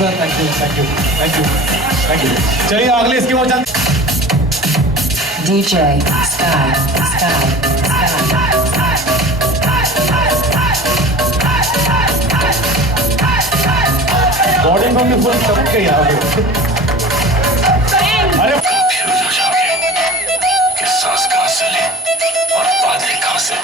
Sir, thank you thank you thank you thank you. चलिए अगले स्कीम हो जाते DJ Sky Sky बॉडी में फुल चमक गई यहाँ पे। अरे कि सांस कहाँ से ले और बातें कहाँ से।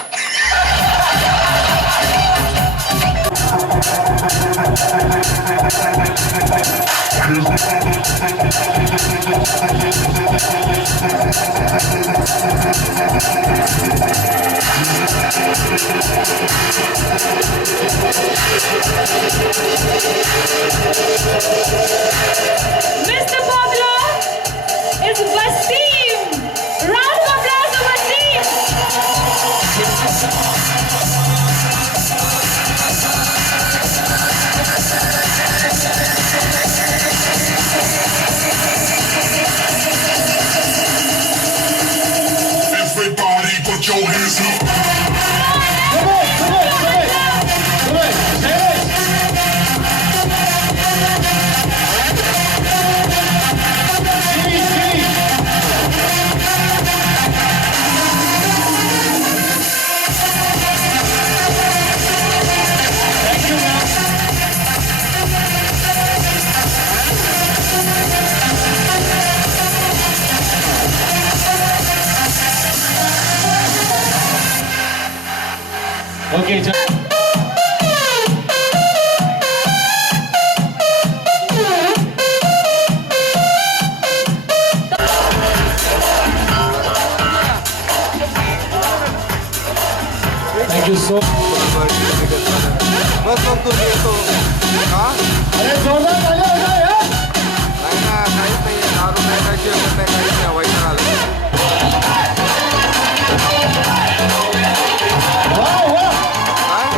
Mr. Pablo is Wasim. Round of applause for Wasim. Everybody put your hands up. Okay thank you so बस मग तुम्ही येतो का अरे जोरदार ताली हो जाए यार। नाही ना काहीच नाही दारू नाही काय जेवण नाही काहीच नाही वाईट आलं वाह वाह काय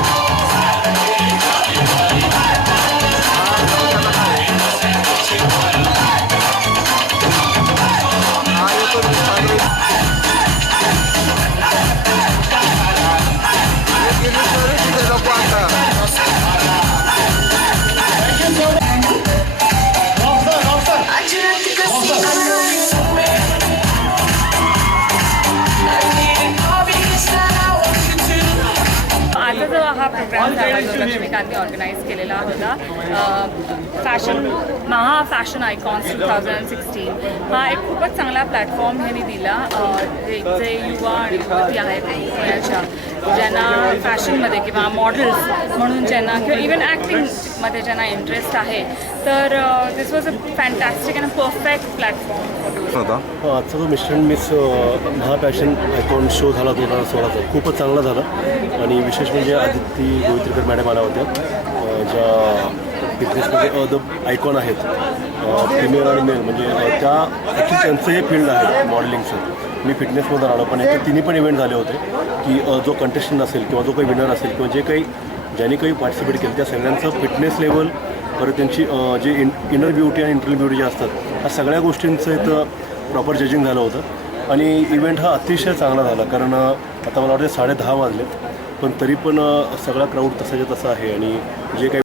हा येतो मी चालू गेली सर तिथे नको आता थैंक यू सो मच। आजचा जो हा प्रोग्राम झाला जो लक्ष्मीकांतने ऑर्गनाईज केलेला होता महा फॅशन आयकॉन्स 2016 हा एक खूपच चांगला प्लॅटफॉर्म ह्यांनी दिला। जे युवा आणि युवती आहेत पुण्याच्या ज्यांना फॅशनमध्ये किंवा मॉडेल्स म्हणून ज्यांना किंवा इवन ॲक्टिंगमध्ये ज्यांना इंटरेस्ट आहे तर this was a fantastic and perfect platform होता आजचा जो मिस्टर मिस महा फॅशन आयकॉन शो झाला 2016चा खूपच चांगला झाला आणि विशेष म्हणजे आदिती गोवित्रीकर मॅडम आल्या होत्या ज्या फिटनेसमध्ये द आयकॉन आहेत फिमेल आणि मेल म्हणजे त्या ॲक्च्युली त्यांचं हे फील्ड आहे मॉडेलिंगचं। मी फिटनेसमध्ये राहिलो पण याचे तिन्ही पण इव्हेंट झाले होते की जो कंटेस्टंट असेल किंवा जो काही विनर असेल किंवा जे काही ज्यांनी काही पार्टिसिपेट केलं त्या सगळ्यांचं फिटनेस लेवल परत त्यांची जे इनर ब्युटी आणि इंटरनल ब्युटी जे असतात ह्या सगळ्या गोष्टींचं इथं प्रॉपर जजिंग झालं होतं आणि इव्हेंट हा अतिशय चांगला झाला कारण आता मला वाटतं 10:30 वाजलेत पण तरी पण सगळा क्राऊड तसाच्या तसा आहे आणि जे काही